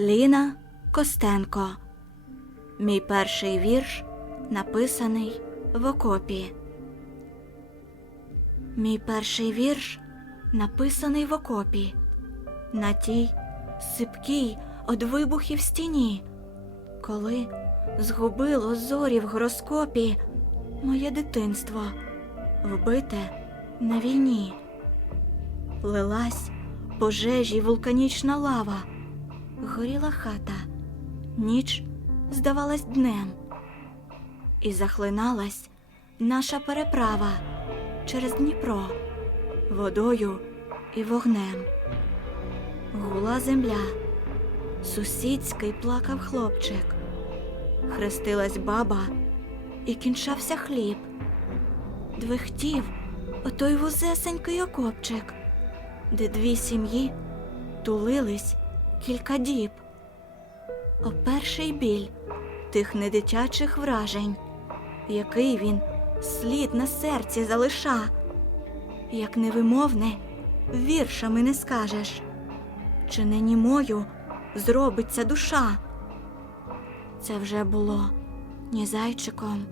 Ліна Костенко. Мій перший вірш написаний в окопі. Мій перший вірш написаний в окопі. На тій сипкій од вибухів стіні, коли згубило зорі в гороскопі моє дитинство вбите на війні. Лилась пожежі вулканічна лава горіла хата, ніч здавалась днем, і захлиналась наша переправа через Дніпро водою і вогнем. Гула земля, сусідський плакав хлопчик, хрестилась баба і кінчався хліб, двихтів отой вузесенький окопчик, де дві сім'ї тулились кілька діб. О перший біль тих недитячих вражень, який він слід на серці залиша, як невимовне, віршами не скажеш, чи не німою зробиться душа. Це вже було ні зайчиком,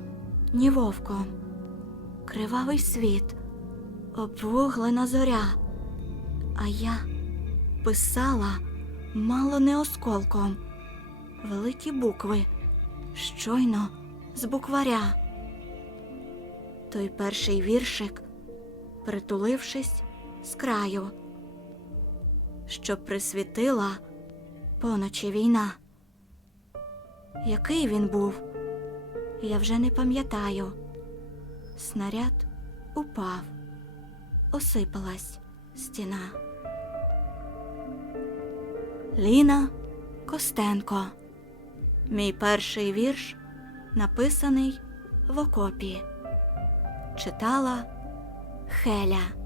ні вовком. Кривавий світ, обвуглена зоря, а я писала мало не осколком. Великі букви, щойно з букваря. Той перший віршик, притулившись з краю, що присвітила поночі війна. Який він був, я вже не пам'ятаю. Снаряд упав, осипалась стіна. Ліна Костенко. Мій перший вірш написаний в окопі. Читала Хеля.